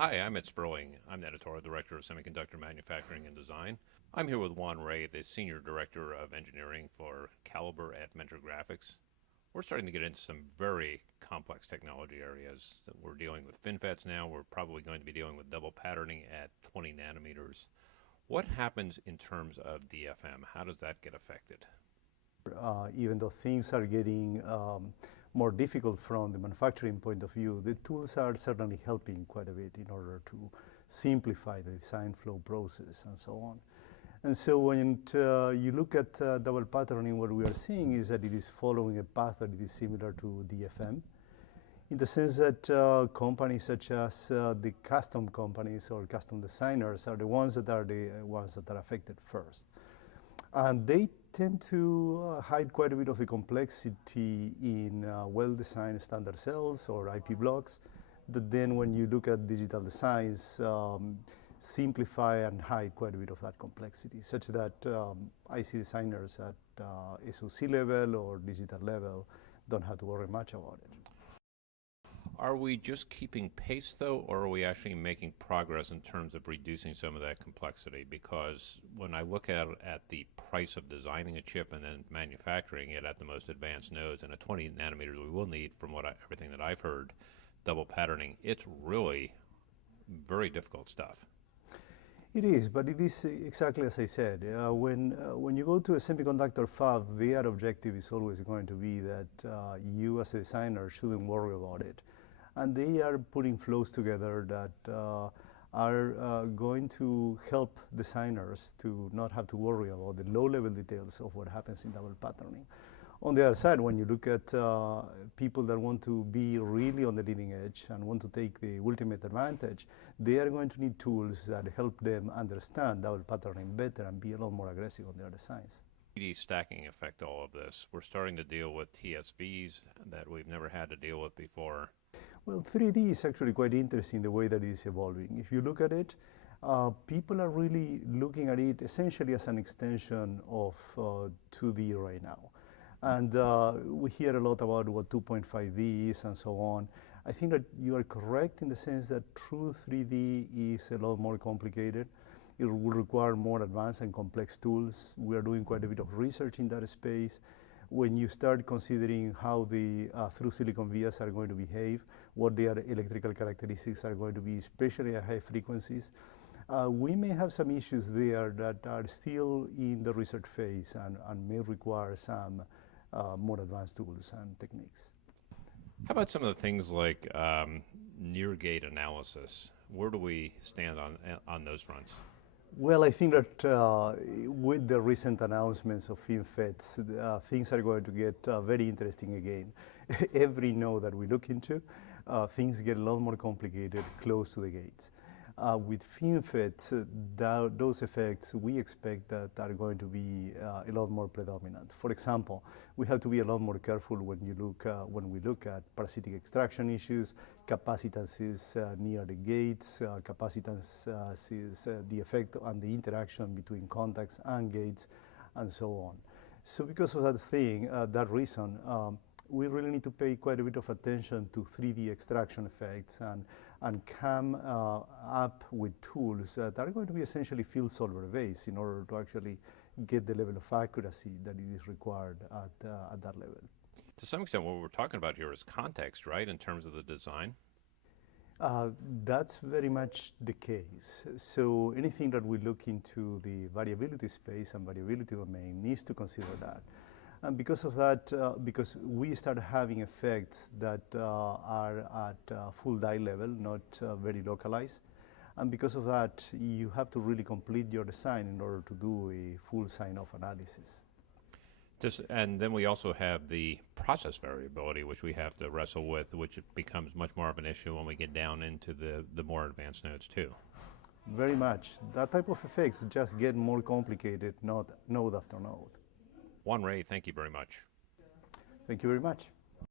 Hi, I'm Ed Sperling. I'm the Editorial Director of Semiconductor Manufacturing and Design. I'm here with Juan Rey, the Senior Director of Engineering for Caliber at Mentor Graphics. We're starting to get into some very complex technology areas. We're dealing with FinFETs now. We're probably going to be dealing with double patterning at 20 nanometers. What happens in terms of DFM? How does that get affected? Even though things are getting more difficult from the manufacturing point of view, the tools are certainly helping quite a bit in order to simplify the design flow process and so on. And so when you look at double patterning, what we are seeing is that it is following a path that is similar to DFM, in the sense that companies such as the custom companies or custom designers are the ones that are affected first. And they tend to hide quite a bit of the complexity in well-designed standard cells or IP blocks that then when you look at digital designs, simplify and hide quite a bit of that complexity, such that IC designers at SoC level or digital level don't have to worry much about it. Are we just keeping pace, though, or are we actually making progress in terms of reducing some of that complexity? Because when I look at the price of designing a chip and then manufacturing it at the most advanced nodes, and at 20 nanometers we will need, from everything that I've heard, double patterning, it's really very difficult stuff. It is, but it is exactly as I said. When you go to a semiconductor fab, their objective is always going to be that you as a designer shouldn't worry about it. And they are putting flows together that are going to help designers to not have to worry about the low-level details of what happens in double patterning. On the other side, when you look at people that want to be really on the leading edge and want to take the ultimate advantage, they are going to need tools that help them understand double patterning better and be a lot more aggressive on their designs. 3D stacking affect all of this. We're starting to deal with TSVs that we've never had to deal with before. Well, 3D is actually quite interesting the way that it is evolving. If you look at it, people are really looking at it essentially as an extension of 2D right now. And we hear a lot about what 2.5D is and so on. I think that you are correct in the sense that true 3D is a lot more complicated. It will require more advanced and complex tools. We are doing quite a bit of research in that space. When you start considering how the through-silicon vias are going to behave, what their electrical characteristics are going to be, especially at high frequencies, we may have some issues there that are still in the research phase and may require some more advanced tools and techniques. How about some of the things like near gate analysis? Where do we stand on those fronts? Well, I think that with the recent announcements of FinFETs, things are going to get very interesting again. Every node that we look into, things get a lot more complicated close to the gates. With FinFETs, those effects we expect that are going to be a lot more predominant. For example, we have to be a lot more careful when we look at parasitic extraction issues, capacitances near the gates, capacitances, the effect on the interaction between contacts and gates, and so on. So because of that reason, we really need to pay quite a bit of attention to 3D extraction effects and come up with tools that are going to be essentially field solver based in order to actually get the level of accuracy that is required at that level. To some extent, what we're talking about here is context, right, in terms of the design? That's very much the case. So anything that we look into the variability space and variability domain needs to consider that. And because of that, because we start having effects that are at full die level, not very localized, and because of that, you have to really complete your design in order to do a full sign-off analysis. And then we also have the process variability, which we have to wrestle with, which becomes much more of an issue when we get down into the more advanced nodes too. Very much. That type of effects just get more complicated, not node after node. Juan Rey, thank you very much. Thank you very much.